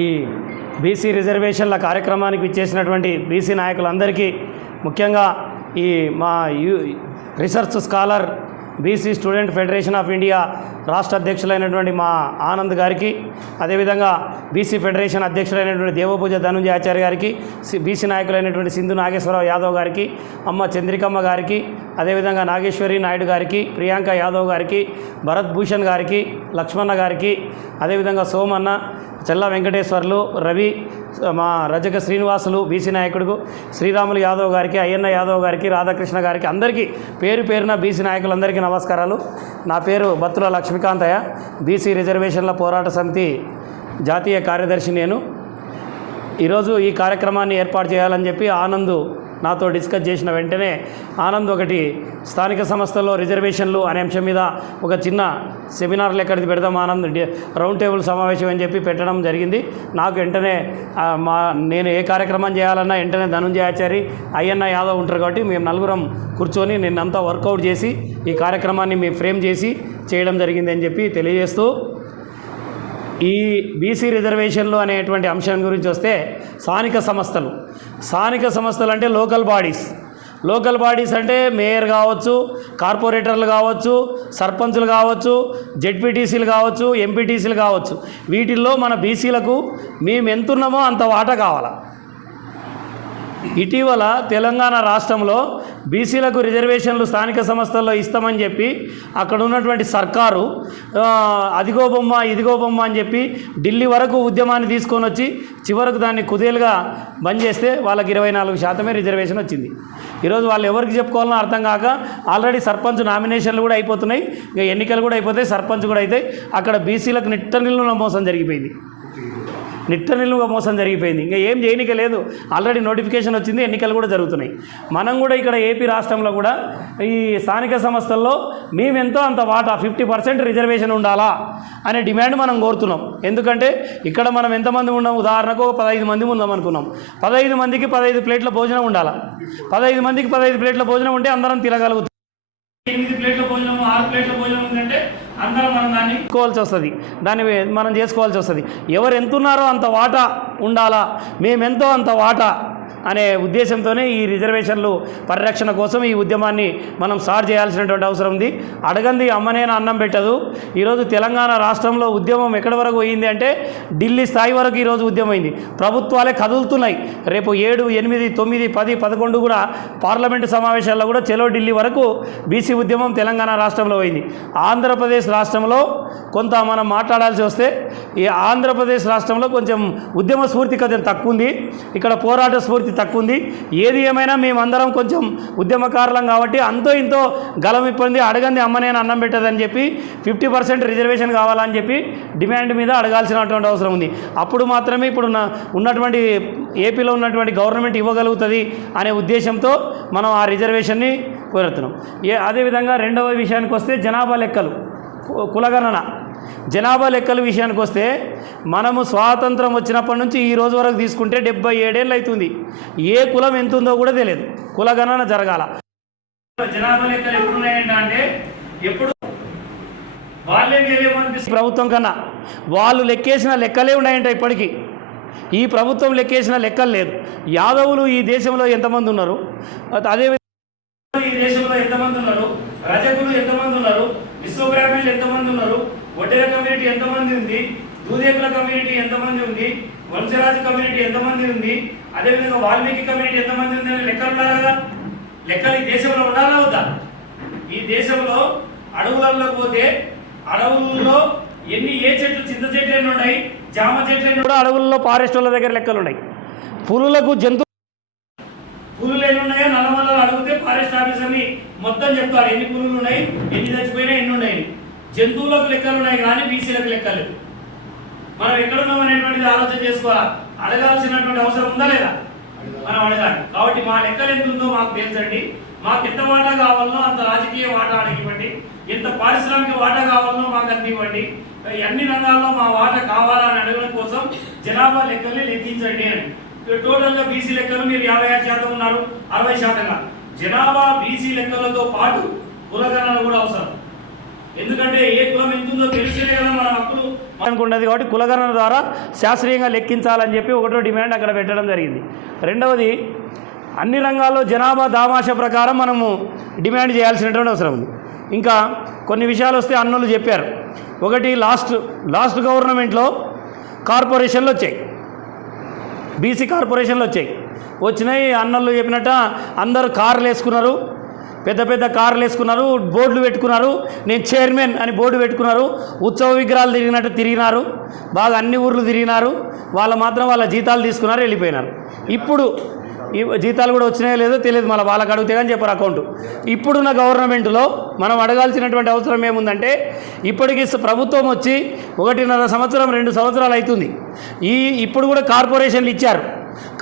ఈ బీసీ రిజర్వేషన్ల కార్యక్రమానికి ఇచ్చేసినటువంటి బీసీ నాయకులందరికీ, ముఖ్యంగా ఈ మా research scholar BC student federation of India రాష్ట్ర అధ్యక్షులైనటువంటి మా ఆనంద్ గారికి, అదేవిధంగా బీసీ ఫెడరేషన్ అధ్యక్షులైనటువంటి దేవపూజ ధనుంజయ ఆచార్య గారికి, బీసీ నాయకులైనటువంటి సింధు నాగేశ్వరరావు యాదవ్ గారికి, అమ్మ చంద్రికమ్మ గారికి, అదేవిధంగా నాగేశ్వరి నాయుడు గారికి, ప్రియాంక యాదవ్ గారికి, భరత్ భూషణ్ గారికి, లక్ష్మణ గారికి, అదేవిధంగా సోమన్న, చెల్ల వెంకటేశ్వర్లు, రవి, మా రజక శ్రీనివాసులు బీసీ నాయకుడు, శ్రీరాములు యాదవ్ గారికి, అయ్యన్న యాదవ్ గారికి, రాధాకృష్ణ గారికి, అందరికీ పేరు పేరున బీసీ నాయకులందరికీ నమస్కారాలు. నా పేరు బత్తుల లక్ష్మీకాంతయ్య, బీసీ రిజర్వేషన్ల పోరాట సమితి జాతీయ కార్యదర్శి. నేను ఈరోజు ఈ కార్యక్రమాన్ని ఏర్పాటు చేయాలని చెప్పి ఆనంద్ నాతో డిస్కస్ చేసిన వెంటనే ఆనంద్ ఒకటి స్థానిక సంస్థల్లో రిజర్వేషన్లు అనే అంశం మీద ఒక చిన్న సెమినార్ లెక్కడిది పెడదాం ఆనంద్, రౌండ్ టేబుల్ సమావేశం అని చెప్పి పెట్టడం జరిగింది. నాకు వెంటనే నేను ఏ కార్యక్రమం చేయాలన్నా వెంటనే ధనుంజయ ఆచారి, అయ్యన్న యాదవ్ ఉంటారు కాబట్టి మేము నలుగురం కూర్చొని నిన్నంతా వర్కౌట్ చేసి ఈ కార్యక్రమాన్ని మేము ఫ్రేమ్ చేసి చేయడం జరిగింది అని చెప్పి తెలియజేస్తూ, ఈ బీసీ రిజర్వేషన్లు అనేటువంటి అంశం గురించి వస్తే స్థానిక సంస్థలు అంటే లోకల్ బాడీస్ అంటే మేయర్ కావచ్చు, కార్పొరేటర్లు కావచ్చు, సర్పంచులు కావచ్చు, జెడ్పీటీసీలు కావచ్చు, ఎంపీటీసీలు కావచ్చు. వీటిల్లో మన బీసీలకు మేము ఎంతున్నామో అంత వాటా కావాలా. ఇటీవల తెలంగాణ రాష్ట్రంలో బీసీలకు రిజర్వేషన్లు స్థానిక సంస్థల్లో ఇస్తామని చెప్పి అక్కడ ఉన్నటువంటి సర్కారు అదిగో బొమ్మ ఇదిగో బొమ్మ అని చెప్పి ఢిల్లీ వరకు ఉద్యమాన్ని తీసుకొని వచ్చి చివరకు దాన్ని కుదేలుగా బంద్ చేస్తే వాళ్ళకి 24% రిజర్వేషన్ వచ్చింది. ఈరోజు వాళ్ళు ఎవరికి చెప్పుకోవాలనో అర్థం కాక ఆల్రెడీ సర్పంచ్ నామినేషన్లు కూడా అయిపోతున్నాయి, ఇంకా ఎన్నికలు కూడా అయిపోతాయి, సర్పంచ్ కూడా అవుతాయి. అక్కడ బీసీలకు నిట్టనిల్లున మోసం జరిగిపోయింది. ఇంకా ఏం చేయనిక లేదు. ఆల్రెడీ నోటిఫికేషన్ వచ్చింది, ఎన్నికలు కూడా జరుగుతున్నాయి. మనం కూడా ఇక్కడ ఏపీ రాష్ట్రంలో కూడా ఈ స్థానిక సంస్థల్లో మేమెంతో అంత వాటా 50% రిజర్వేషన్ ఉండాలా అనే డిమాండ్ మనం కోరుతున్నాం. ఎందుకంటే ఇక్కడ మనం ఎంతమంది ఉన్నాం, ఉదాహరణకు 15 మంది ఉందాం అనుకున్నాం. 15 మందికి 15 ప్లేట్ల భోజనం ఉండాలా. 15 మందికి 15 ప్లేట్ల భోజనం ఉంటే అందరం తినగలుగుతాం. 8 ప్లేట్ల భోజనం, 6 ప్లేట్ల భోజనం ఉందంటే అందరం మనం దాన్ని మనం చేసుకోవాల్సి వస్తుంది. ఎవరు ఎంతున్నారో అంత వాటా ఉండాలా, మేమెంతో అంత వాటా అనే ఉద్దేశంతోనే ఈ రిజర్వేషన్లు పరిరక్షణ కోసం ఈ ఉద్యమాన్ని మనం స్టార్ట్ చేయాల్సినటువంటి అవసరం ఉంది. అడగంది అమ్మనేనా అన్నం పెట్టదు. ఈరోజు తెలంగాణ రాష్ట్రంలో ఉద్యమం ఎక్కడి వరకు పోయింది అంటే ఢిల్లీ స్థాయి వరకు ఈరోజు ఉద్యమం అయింది. ప్రభుత్వాలే కదులుతున్నాయి. రేపు 7, 8, 9, 10, 11 కూడా పార్లమెంటు సమావేశాల్లో కూడా చెలో ఢిల్లీ వరకు బీసీ ఉద్యమం తెలంగాణ రాష్ట్రంలో పోయింది. ఆంధ్రప్రదేశ్ రాష్ట్రంలో కొంత మనం మాట్లాడాల్సి వస్తే ఈ ఆంధ్రప్రదేశ్ రాష్ట్రంలో కొంచెం ఉద్యమ స్ఫూర్తి కొంచెం తక్కువ ఉంది, ఇక్కడ పోరాట స్ఫూర్తి తక్కువ ఉంది. ఏది ఏమైనా మేమందరం కొంచెం ఉద్యమకారులం కాబట్టి అంతో ఇంతో గలం ఇబ్బంది అడగంది అమ్మనేనా అన్నం పెట్టదని చెప్పి 50% రిజర్వేషన్ కావాలని చెప్పి డిమాండ్ మీద అడగాల్సినటువంటి అవసరం ఉంది. అప్పుడు మాత్రమే ఇప్పుడు ఉన్నటువంటి ఏపీలో ఉన్నటువంటి గవర్నమెంట్ ఇవ్వగలుగుతుంది అనే ఉద్దేశంతో మనం ఆ రిజర్వేషన్ని కోరుతున్నాం. అదేవిధంగా రెండవ విషయానికి వస్తే జనాభా లెక్కలు, కులగణన. జనాభా లెక్కల విషయానికి వస్తే మనము స్వాతంత్రం వచ్చినప్పటి నుంచి ఈ రోజు వరకు తీసుకుంటే 77 ఏళ్ళు అవుతుంది. ఏ కులం ఎంత ఉందో కూడా తెలియదు. కులగణన జరగాల. జనాభా లెక్కలు ఎప్పుడున్నాయంటే ఎప్పుడు వాళ్ళే వేరేమనిపిస్తుంది ప్రభుత్వం కన్నా. వాళ్ళు లెక్కేసిన లెక్కలే ఉన్నాయంట ఇప్పటికీ. ఈ ప్రభుత్వం లెక్కేసిన లెక్కలు లేదు. యాదవులు ఈ దేశంలో ఎంతమంది ఉన్నారు, అదేవిధంగా ఈ దేశంలో ఎంతమంది ఉన్నారు, రజకులు ఎంతమంది ఉన్నారు, విశ్వబ్రాహ్మణులు ఎంతమంది ఉన్నారు, వడ్డెర కమ్యూనిటీ ఎంతమంది ఉంది, దూదేకుల కమ్యూనిటీ ఎంతమంది ఉంది, వంశరాజు కమ్యూనిటీ ఎంతమంది ఉంది, అదేవిధంగా వాల్మీకి కమ్యూనిటీ ఎంతమంది ఉంది అని లెక్కలు ఉండాలి కదా. లెక్కలు ఈ దేశంలో ఉండాలా వద్దా? ఈ దేశంలో అడవులలో పోతే అడవుల్లో ఏ చెట్లు, చింత చెట్లు ఎన్ని ఉన్నాయి, జామ చెట్లు ఎన్ని కూడా అడవుల్లో ఫారెస్ట్ వాళ్ళ దగ్గర లెక్కలు ఉన్నాయి. పులులకు పులులు ఎన్ని ఉన్నాయో నల్లమల్లలో అడిగితే ఫారెస్ట్ ఆఫీసర్ని మొత్తం చెప్తాడు ఎన్ని పులులు ఉన్నాయి, ఎన్ని చచ్చిపోయినా, ఎన్ని ఉన్నాయి. జంతువులకు లెక్కలు ఉన్నాయి కానీ బీసీలకు లెక్కలు. మనం ఎక్కడున్నాం అనేటువంటిది ఆలోచన చేసుకోవాలా. అడగాల్సినటువంటి అవసరం ఉందా లేదా? మనం అడగాలి. కాబట్టి మా లెక్కలు ఎంత ఉందో మాకు తెలుసండి. మాకు ఎంత వాటా కావాలనో అంత రాజకీయ వాటా అడిగివ్వండి, ఎంత పారిశ్రామిక వాటా కావాలనో మాకు అంత ఇవ్వండి. అన్ని రంగాల్లో మా వాటా కావాలని అడగడం కోసం జనాభా లెక్కల్ని లెక్కించండి అని. టోటల్గా బీసీ లెక్కలు మీరు 56% ఉన్నారు, 60%. జనాభా బీసీ లెక్కలతో పాటు కులగణన కూడా అవసరం. ఎందుకంటే ఏ కులం ఎంత ఉందో తెలిస్తేనే కదా మన హక్కులు అనుకున్నది కాబట్టి కులగణన ద్వారా శాస్త్రీయంగా లెక్కించాలని చెప్పి ఒకటో డిమాండ్ అక్కడ పెట్టడం జరిగింది. రెండవది, అన్ని రంగాల్లో జనాభా దామాష ప్రకారం మనము డిమాండ్ చేయాల్సినటువంటి అవసరం ఉంది. ఇంకా కొన్ని విషయాలు వస్తే అన్నోళ్ళు చెప్పారు. ఒకటి, లాస్ట్ గవర్నమెంట్లో కార్పొరేషన్లు వచ్చాయి, బీసీ కార్పొరేషన్లు వచ్చినాయి. అన్నోళ్ళు చెప్పినట్ట అందరూ కార్లు వేసుకున్నారు, పెద్ద పెద్ద కార్లు వేసుకున్నారు, బోర్డులు పెట్టుకున్నారు, నేను చైర్మన్ అని బోర్డు పెట్టుకున్నారు, ఉత్సవ విగ్రహాలు తిరిగినారు, బాగా అన్ని ఊర్లు తిరిగినారు. వాళ్ళు మాత్రం వాళ్ళ జీతాలు తీసుకున్నారు, వెళ్ళిపోయినారు. ఇప్పుడు ఈ జీతాలు కూడా వచ్చినాయో లేదో తెలియదు, మళ్ళీ వాళ్ళకి అడిగితే కానీ చెప్పారు అకౌంట్. ఇప్పుడున్న గవర్నమెంట్లో మనం అడగాల్సినటువంటి అవసరం ఏముందంటే, ఇప్పటికి ప్రభుత్వం వచ్చి 1.5 సంవత్సరం 2 సంవత్సరాలు అవుతుంది. ఇప్పుడు కూడా కార్పొరేషన్లు ఇచ్చారు,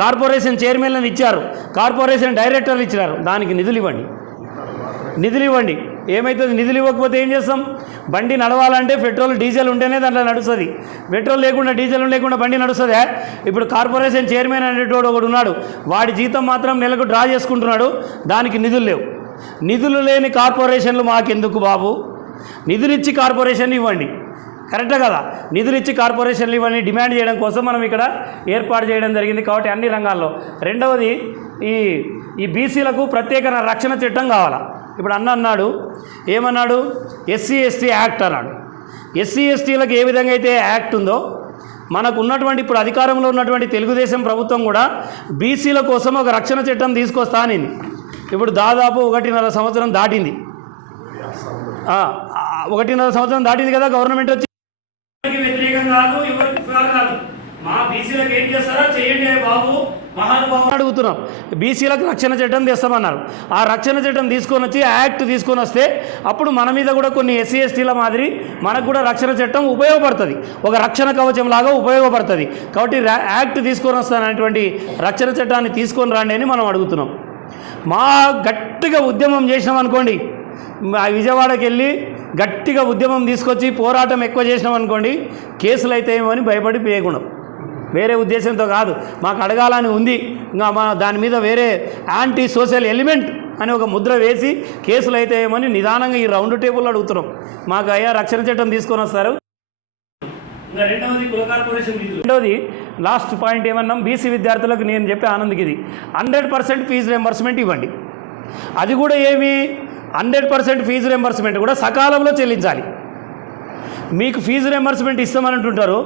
కార్పొరేషన్ చైర్మన్లను ఇచ్చారు, కార్పొరేషన్ డైరెక్టర్లు ఇచ్చినారు. దానికి నిధులు ఇవ్వండి. ఏమవుతుంది? నిధులు ఇవ్వకపోతే ఏం చేస్తాం? బండి నడవాలంటే పెట్రోల్ డీజిల్ ఉంటేనే దాంట్లో నడుస్తుంది. పెట్రోల్ లేకుండా డీజిల్ లేకుండా బండి నడుస్తుందా? ఇప్పుడు కార్పొరేషన్ చైర్మన్ అనేటోడు ఒకడు ఉన్నాడు, వాడి జీతం మాత్రం నెలకు డ్రా చేసుకుంటున్నాడు, దానికి నిధులు లేవు. నిధులు లేని కార్పొరేషన్లు మాకెందుకు బాబు? నిధులిచ్చి కార్పొరేషన్ ఇవ్వండి, కరెక్టే కదా? నిధులిచ్చి కార్పొరేషన్లు ఇవ్వండి డిమాండ్ చేయడం కోసం మనం ఇక్కడ ఏర్పాటు చేయడం జరిగింది. కాబట్టి అన్ని రంగాల్లో. రెండవది, ఈ బీసీలకు ప్రత్యేక రక్షణ చట్టం కావాలా. ఇప్పుడు అన్నాడు, ఏమన్నాడు? ఎస్సీ ఎస్టీ యాక్ట్ అన్నాడు. ఎస్సీ ఎస్టీలకు ఏ విధంగా అయితే యాక్ట్ ఉందో, మనకు ఉన్నటువంటి ఇప్పుడు అధికారంలో ఉన్నటువంటి తెలుగుదేశం ప్రభుత్వం కూడా బీసీల కోసం ఒక రక్షణ చట్టం తీసుకొస్తా అని ఇప్పుడు దాదాపు 1.5 సంవత్సరం దాటింది. 1.5 సంవత్సరం దాటింది కదా గవర్నమెంట్ వచ్చి. వ్యతిరేకం కాదు, ఎవరికి కాదు, మా బీసీలకు ఏం చేస్తారో చేయండి బాబు మహానుభావులు అడుగుతున్నాం. బీసీలకు రక్షణ చట్టం తెస్తామన్నారు. ఆ రక్షణ చట్టం తీసుకొని వచ్చి యాక్ట్ తీసుకొని వస్తే అప్పుడు మన మీద కూడా కొన్ని ఎస్సీ ఎస్టీల మాదిరి మనకు కూడా రక్షణ చట్టం ఉపయోగపడుతుంది, ఒక రక్షణ కవచం లాగా ఉపయోగపడుతుంది. కాబట్టి యాక్ట్ తీసుకొని వస్తానటువంటి రక్షణ చట్టాన్ని తీసుకొని రండి అని మనం అడుగుతున్నాం. మా గట్టిగా ఉద్యమం చేసినాం అనుకోండి, విజయవాడకి వెళ్ళి గట్టిగా ఉద్యమం తీసుకొచ్చి పోరాటం ఎక్కువ చేసినాం అనుకోండి, కేసులు అయితే ఏమో అని భయపడి పేయకుండా, వేరే ఉద్దేశంతో కాదు, మాకు అడగాలని ఉంది. ఇంకా దాని మీద వేరే యాంటీ సోషల్ ఎలిమెంట్ అని ఒక ముద్ర వేసి కేసులు అయితే ఏమని నిదానంగా ఈ రౌండ్ టేబుల్లో అడుగుతున్నాం. మాకు అయ్యా రక్షణ చట్టం తీసుకొని వస్తారు. ఇంకా రెండవది, కుల కార్పొరేషన్ నిధులు. రెండవది, లాస్ట్ పాయింట్ ఏమన్నాం, బీసీ విద్యార్థులకు నేను చెప్పే ఆనంద్కి ఇది 100% ఫీజు రియంబర్స్మెంట్ ఇవ్వండి. అది కూడా ఏమి 100% ఫీజు రియంబర్స్మెంట్ కూడా సకాలంలో చెల్లించాలి. మీకు ఫీజు రియంబర్స్మెంట్ ఇస్తామని అంటుంటారు.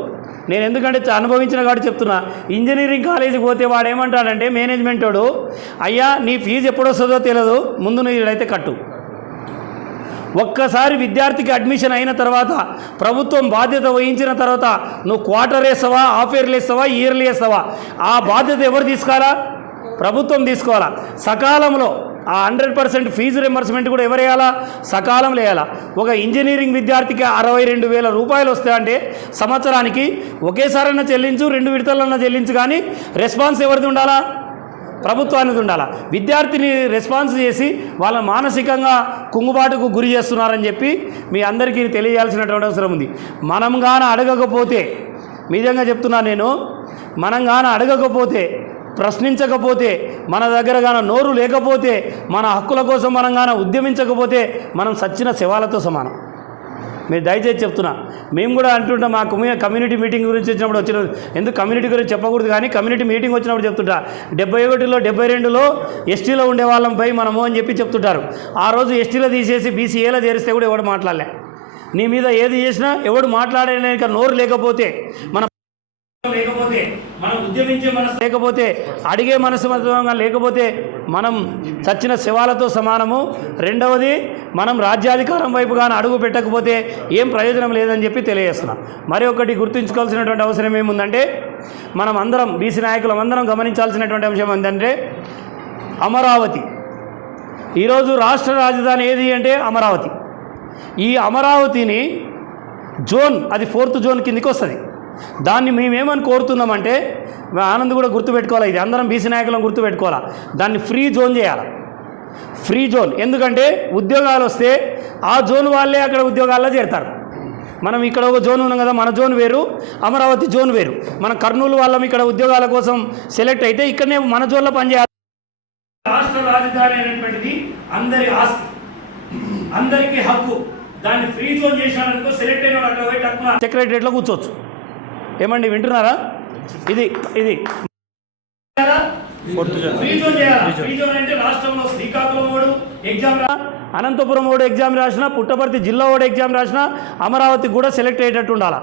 నేను ఎందుకంటే అనుభవించిన కాబట్టి చెప్తున్నా. ఇంజనీరింగ్ కాలేజీకి పోతే వాడు ఏమంటాడంటే మేనేజ్మెంట్ వాడు, అయ్యా నీ ఫీజు ఎప్పుడు వస్తుందో తెలియదు, ముందు నువ్వు ఇదైతే కట్టు. ఒక్కసారి విద్యార్థికి అడ్మిషన్ అయిన తర్వాత ప్రభుత్వం బాధ్యత వహించిన తర్వాత నువ్వు క్వార్టర్ వేస్తావా, హాఫ్ ఇయర్లీ వేస్తావా, ఇయర్లీ వేస్తావా, ఆ బాధ్యత ఎవరు తీసుకోవాలా? ప్రభుత్వం తీసుకోవాలా. సకాలంలో ఆ 100% ఫీజు రియంబర్స్మెంట్ కూడా ఎవరు వేయాలా? సకాలంలో వేయాలా. ఒక ఇంజనీరింగ్ విద్యార్థికి 62,000 రూపాయలు వస్తాయంటే సంవత్సరానికి ఒకేసారైనా చెల్లించు, 2 విడతలన్నా చెల్లించు, కానీ రెస్పాన్స్ ఎవరిది ఉండాలా? ప్రభుత్వానికి ఉండాలా. విద్యార్థిని రెస్పాన్స్ చేసి వాళ్ళ మానసికంగా కుంగుబాటుకు గురి చేస్తున్నారని చెప్పి మీ అందరికీ తెలియాల్సినటువంటి అవసరం ఉంది. మనం గాన అడగకపోతే, నిజంగా చెప్తున్నాను నేను, మనం గాన అడగకపోతే, ప్రశ్నించకపోతే, మన దగ్గర గాన నోరు లేకపోతే, మన హక్కుల కోసం మనం గాన ఉద్యమించకపోతే మనం సచ్చిన శవాలతో సమానం. మీరు దయచేసి చెప్తున్నా, మేము కూడా అంటుంటాం, మా కమ్యూనిటీ మీటింగ్ గురించి వచ్చినప్పుడు ఎందుకు కమ్యూనిటీ గురించి చెప్పకూడదు, కానీ కమ్యూనిటీ మీటింగ్ వచ్చినప్పుడు చెప్తుంటా, 71లో 72లో ఎస్టీలో ఉండే వాళ్ళంపై మనము అని చెప్పి చెప్తుంటారు. ఆ రోజు ఎస్టీలో తీసేసి బీసీఏలో చేరిస్తే కూడా ఎవడు మాట్లాడలే. నీ మీద ఏది చేసినా ఎవడు మాట్లాడలేక నోరు లేకపోతే, మనం ఉద్యమించే మనసు లేకపోతే, అడిగే మనసు లేకపోతే మనం చచ్చిన శవాలతో సమానము. రెండవది, మనం రాజ్యాధికారం వైపుగానే అడుగు పెట్టకపోతే ఏం ప్రయోజనం లేదని చెప్పి తెలియజేస్తున్నాం. మరి ఒకటి గుర్తుంచుకోవాల్సినటువంటి అవసరం ఏముందంటే, మనం అందరం బీసీ నాయకులం అందరం గమనించాల్సినటువంటి అంశం ఏంటంటే, అమరావతి ఈరోజు రాష్ట్ర రాజధాని ఏది అంటే అమరావతి. ఈ అమరావతిని జోన్, అది 4th జోన్ కిందకి వస్తుంది. దాన్ని మేమేమని కోరుతున్నామంటే, ఆనంద్ కూడా గుర్తుపెట్టుకోవాలి, ఇది అందరం బీసీ నాయకులను గుర్తుపెట్టుకోవాలా, దాన్ని ఫ్రీ జోన్ చేయాలి. ఫ్రీ జోన్ ఎందుకంటే ఉద్యోగాలు వస్తే ఆ జోన్ వాళ్ళే అక్కడ ఉద్యోగాల్లో చేరుతారు. మనం ఇక్కడ ఒక జోన్ ఉన్నాం కదా, మన జోన్ వేరు, అమరావతి జోన్ వేరు. మన కర్నూలు వాళ్ళం ఇక్కడ ఉద్యోగాల కోసం సెలెక్ట్ అయితే ఇక్కడనే మన జోన్లో పనిచేయాలి. రాష్ట్ర రాజధాని అనేటువంటిది అందరి ఆస్తి, అందరికీ హక్కు. దాన్ని ఫ్రీ జోన్ చేసినాడనుకో సెలెక్ట్ అయిన అక్కడ పోయి టక్కున సెక్రటరియట్లో కూర్చోవచ్చు. ఏమండి వింటున్నారా? ఇది ఫ్రీ జోన్ చేయాలి. ఫ్రీ జోన్ అంటే రాష్ట్రంలో శ్రీకాకుళం వాడు ఎగ్జామ్ అనంతపురం వాడు ఎగ్జామ్ రాసినా, పుట్టపర్తి జిల్లా వాడు ఎగ్జామ్ రాసినా అమరావతి కూడా సెలెక్ట్ అయ్యేటట్టు ఉండాలి.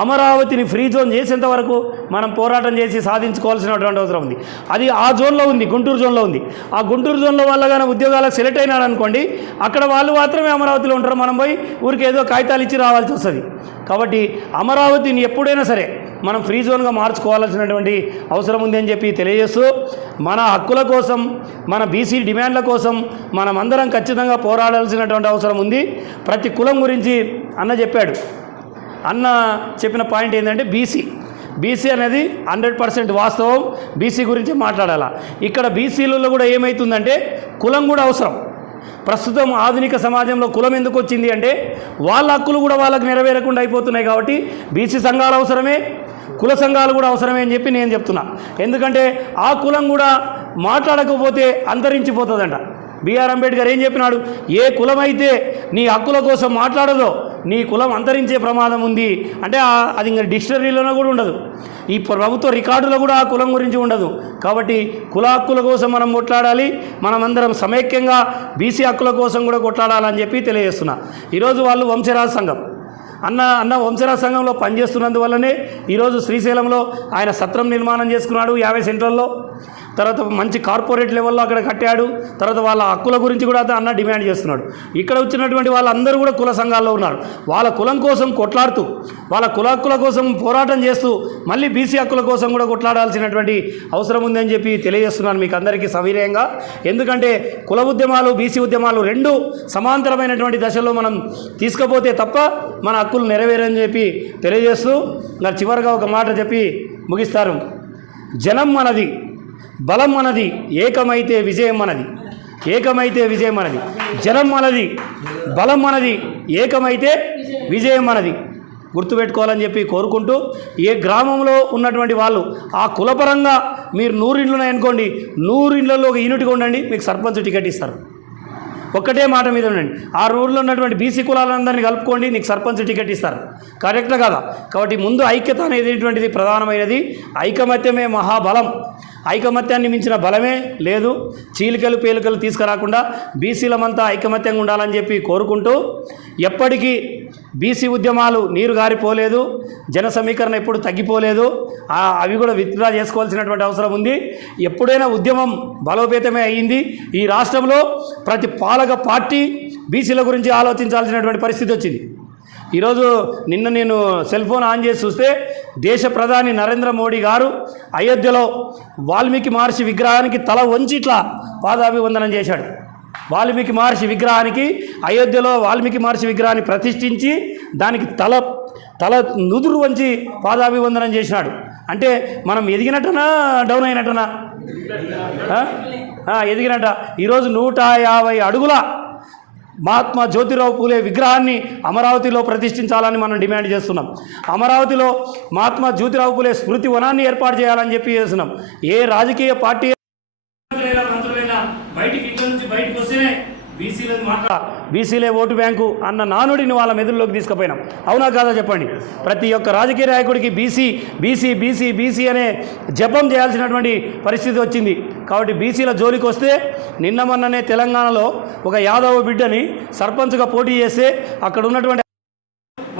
అమరావతిని ఫ్రీ జోన్ చేసేంత వరకు మనం పోరాటం చేసి సాధించుకోవాల్సినటువంటి అవసరం ఉంది. అది ఆ జోన్లో ఉంది, గుంటూరు జోన్లో ఉంది. ఆ గుంటూరు జోన్లో వాళ్ళగానే ఉద్యోగాలకు సెలెక్ట్ అయినాడు అనుకోండి, అక్కడ వాళ్ళు మాత్రమే అమరావతిలో ఉంటారు. మనం పోయి ఊరికి ఏదో కాగితాలు ఇచ్చి రావాల్సి వస్తుంది. కాబట్టి అమరావతిని ఎప్పుడైనా సరే మనం ఫ్రీ జోన్గా మార్చుకోవాల్సినటువంటి అవసరం ఉంది అని చెప్పి తెలియజేస్తూ, మన హక్కుల కోసం, మన బీసీ డిమాండ్ల కోసం మనం అందరం ఖచ్చితంగా పోరాడాల్సినటువంటి అవసరం ఉంది. ప్రతి కులం గురించి అన్న చెప్పాడు. అన్న చెప్పిన పాయింట్ ఏంటంటే బీసీ అనేది 100% వాస్తవం. బీసీ గురించి మాట్లాడాలా. ఇక్కడ బీసీలలో కూడా ఏమవుతుందంటే కులం కూడా అవసరం. ప్రస్తుతం ఆధునిక సమాజంలో కులం ఎందుకు వచ్చింది అంటే వాళ్ళ హక్కులు కూడా వాళ్ళకు నెరవేరకుండా అయిపోతున్నాయి. కాబట్టి బీసీ సంఘాలు అవసరమే, కుల సంఘాలు కూడా అవసరమే అని చెప్పి నేను చెప్తున్నా. ఎందుకంటే ఆ కులం కూడా మాట్లాడకపోతే అంతరించిపోతుందంట. బిఆర్ అంబేద్కర్ ఏం చెప్పినాడు? ఏ కులమైతే నీ హక్కుల కోసం మాట్లాడదో నీ కులం అంతరించే ప్రమాదం ఉంది అంటే అది ఇంకా డిక్షనరీలోనే కూడా ఉండదు, ఈ ప్రభుత్వ రికార్డులో కూడా ఆ కులం గురించి ఉండదు. కాబట్టి కుల హక్కుల కోసం మనం కొట్లాడాలి. మనమందరం సమైక్యంగా బీసీ హక్కుల కోసం కూడా కొట్లాడాలని చెప్పి తెలియజేస్తున్నా. ఈరోజు వాళ్ళు వంశరాజ సంఘం అన్న వంశరాజ సంఘంలో పనిచేస్తున్నందువల్లనే ఈరోజు శ్రీశైలంలో ఆయన సత్రం నిర్మాణం చేసుకున్నాడు 50 సెంట్రల్లో. తర్వాత మంచి కార్పొరేట్ లెవెల్లో అక్కడ కట్టాడు. తర్వాత వాళ్ళ హక్కుల గురించి కూడా అన్న డిమాండ్ చేస్తున్నాడు. ఇక్కడ వచ్చినటువంటి వాళ్ళందరూ కూడా కుల సంఘాల్లో ఉన్నారు. వాళ్ళ కులం కోసం కొట్లాడుతూ, వాళ్ళ కుల హక్కుల కోసం పోరాటం చేస్తూ మళ్ళీ బీసీ హక్కుల కోసం కూడా కొట్లాడాల్సినటువంటి అవసరం ఉందని చెప్పి తెలియజేస్తున్నాను మీకు అందరికీ సవినయంగా. ఎందుకంటే కుల ఉద్యమాలు, బీసీ ఉద్యమాలు రెండు సమాంతరమైనటువంటి దశల్లో మనం తీసుకుపోతే తప్ప మన హక్కులు నెరవేరని చెప్పి తెలియజేస్తూ నా చివరిగా ఒక మాట చెప్పి ముగిస్తారు. జనం మనది, బలం మనది, ఏకమైతే విజయం మనది. ఏకమైతే విజయం మనది. జనం మనది, బలం మనది, ఏకమైతే విజయం మనది. గుర్తుపెట్టుకోవాలని చెప్పి కోరుకుంటూ, ఏ గ్రామంలో ఉన్నటువంటి వాళ్ళు ఆ కులపరంగా మీరు 100 ఇండ్లు ఉన్నాయనుకోండి, 100 ఇండ్లలో ఒక యూనిట్గా ఉండండి, మీకు సర్పంచ్ టికెట్ ఇస్తారు. ఒక్కటే మాట మీద ఉండండి. ఆ ఊళ్ళో ఉన్నటువంటి బీసీ కులాలందరినీ కలుపుకోండి, నీకు సర్పంచ్ టికెట్ ఇస్తారు. కరెక్టా కాదా? కాబట్టి ముందు ఐక్యత అనేటువంటిది ప్రధానమైనది. ఐకమత్యమే మహాబలం. ఐకమత్యాన్ని మించిన బలమే లేదు. చీలికలు పేలికలు తీసుకురాకుండా బీసీలమంతా ఐకమత్యంగా ఉండాలని చెప్పి కోరుకుంటూ, ఎప్పటికీ బీసీ ఉద్యమాలు నీరు గారిపోలేదు, జన సమీకరణ ఎప్పుడు తగ్గిపోలేదు. అవి కూడా విత్డ్రా చేసుకోవాల్సినటువంటి అవసరం ఉంది. ఎప్పుడైనా ఉద్యమం బలోపేతమే అయ్యింది. ఈ రాష్ట్రంలో ప్రతి పాలక పార్టీ బీసీల గురించి ఆలోచించాల్సినటువంటి పరిస్థితి వచ్చింది. ఈరోజు నిన్న నేను సెల్ ఫోన్ ఆన్ చేసి చూస్తే దేశ ప్రధాని నరేంద్ర మోడీ గారు అయోధ్యలో వాల్మీకి మహర్షి విగ్రహానికి తల వంచి ఇట్లా పాదాభివందనం చేశాడు. వాల్మీకి మహర్షి విగ్రహానికి, అయోధ్యలో వాల్మీకి మహర్షి విగ్రహాన్ని ప్రతిష్ఠించి దానికి తల నుదురు వంచి పాదాభివందనం చేసినాడు. అంటే మనం ఎదిగినట్టనా డౌన్ అయినట్టనా? ఎదిగినట్ట. ఈరోజు 150 అడుగుల మహాత్మా జ్యోతిరావు పూలే విగ్రహాన్ని అమరావతిలో ప్రతిష్ఠించాలని మనం డిమాండ్ చేస్తున్నాం. అమరావతిలో మహాత్మా జ్యోతిరావు పూలే స్మృతి వనాన్ని ఏర్పాటు చేయాలని చెప్పి చేస్తున్నాం. ఏ రాజకీయ పార్టీ మంత్రులైనా బయటికి ఇంట్లో నుంచి బయటకు వస్తేనే బీసీలే ఓటు బ్యాంకు అన్న నానుడిని వాళ్ళ మెదుల్లోకి తీసుకుపోయినాం. అవునా కాదా చెప్పండి? ప్రతి ఒక్క రాజకీయ నాయకుడికి బీసీ బీసీ బీసీ బీసీ అనే జపం చేయాల్సినటువంటి పరిస్థితి వచ్చింది. కాబట్టి బీసీల జోలికి వస్తే నిన్న మొన్ననే తెలంగాణలో ఒక యాదవ బిడ్డని సర్పంచ్గా పోటీ చేస్తే అక్కడ ఉన్నటువంటి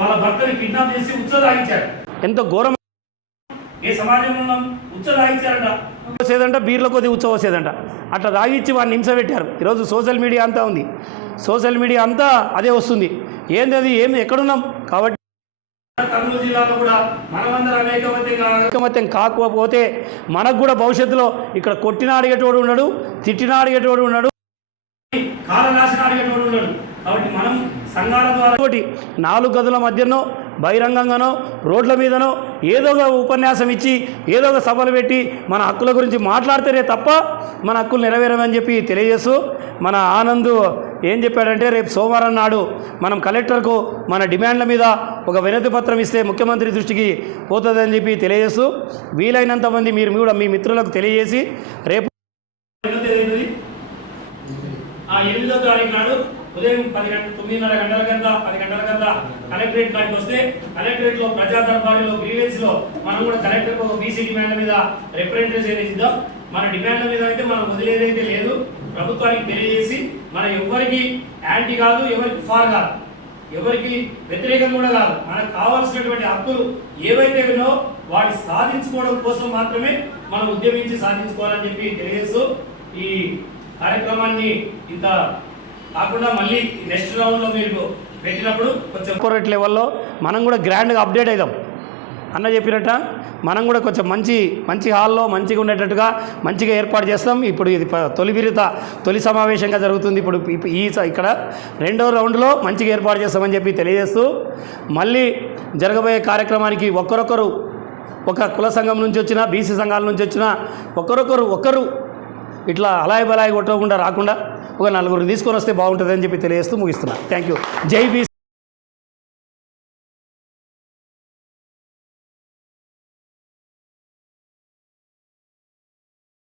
వాళ్ళ భర్తని కిడ్నాప్ చేసి ఉచ్చదాగించారు. ఎంత ఘోరం! ఏ సమాజంలో ఉన్నాం? ఉచ్చదాగించారంట, వచ్చేదంట, బీర్ల కొద్ది ఉచ్చవసేదంట. అట్లా తాగిచ్చి వాడిని హింస పెట్టారు. ఈరోజు సోషల్ మీడియా అంతా ఉంది. సోషల్ మీడియా అంతా అదే వస్తుంది. ఏంది అది? ఏమి ఎక్కడున్నాం? కాబట్టి కర్నూలు జిల్లాలో కూడా మనమందరం ఐకమత్యం కాకపోతే మనకు కూడా భవిష్యత్తులో ఇక్కడ కొట్టిన అడిగేటోడు ఉన్నాడు, తిట్టిన అడిగేటోడు ఉన్నాడు, కాలం రాసిన అడిగేటోడు ఉన్నాడు. కాబట్టి మనం సంఘాల ద్వారా 4 గదుల మధ్యనో బహిరంగంగానో రోడ్ల మీదనో ఏదో ఒక ఉపన్యాసం ఇచ్చి ఏదో ఒక సభలు పెట్టి మన హక్కుల గురించి మాట్లాడితేనే తప్ప మన హక్కులు నెరవేరమని చెప్పి తెలియజేస్తూ, మన ఆనంద్ ఏం చెప్పాడంటే రేపు సోమవారం నాడు మనం కలెక్టర్కు మన డిమాండ్ల మీద ఒక వినతి పత్రం ఇస్తే ముఖ్యమంత్రి దృష్టికి పోతుందని చెప్పి తెలియజేస్తూ, వీలైనంత మంది మీరు కూడా మీ మిత్రులకు తెలియజేసి రేపు 8వ తారీఖు నాడు ఉదయం 9:30 గంటలకంతా 10 గంటలకంతా కలెక్టరేట్ కాడికి వస్తే కలెక్టరేట్ లో ప్రజా దర్బారులో గ్రీవెన్స్ లో మనం కూడా కలెక్టర్ కు బీసీ డిమాండ్ల మీద రిప్రజెంటేషన్ ఇద్దాం. మన డిమాండ్ల మీద అయితే మనం వదిలేదైతే లేదు, ప్రభుత్వానికి తెలియజేసి మన ఎవరికి యాంటీ కాదు, ఎవరికి ఫార్ కాదు, ఎవరికి వ్యతిరేకం కూడా కాదు, మనకు కావాల్సినటువంటి హక్కులు ఏవైతే ఉన్నాయో వాటి సాధించుకోవడం కోసం మాత్రమే మనం ఉద్యమించి సాధించుకోవాలని చెప్పి తెలియజేస్తూ ఈ కార్యక్రమాన్ని ఇంత కాకుండా మళ్ళీ నెక్స్ట్ రౌండ్లో మీరు పెట్టినప్పుడు కొంచెం కార్పొరేట్ లెవెల్లో మనం కూడా గ్రాండ్గా అప్డేట్ అవుదాం. అన్న చెప్పినట్ట మనం కూడా కొంచెం మంచి హాల్లో మంచిగా ఉండేటట్టుగా మంచిగా ఏర్పాటు చేస్తాం. ఇప్పుడు ఇది తొలి సమావేశంగా జరుగుతుంది. ఇప్పుడు ఇక్కడ రెండో రౌండ్లో మంచిగా ఏర్పాటు చేస్తామని చెప్పి తెలియజేస్తూ మళ్ళీ జరగబోయే కార్యక్రమానికి ఒక కుల సంఘం నుంచి వచ్చినా బీసీ సంఘాల నుంచి వచ్చినా ఒకరు ఇట్లా అలాయి బలాయి కొట్టకుండా రాకుండా ఒక 4 తీసుకొని వస్తే బాగుంటుందని చెప్పి తెలియజేస్తూ ముగిస్తున్నా. Thank you. జై బీసీ.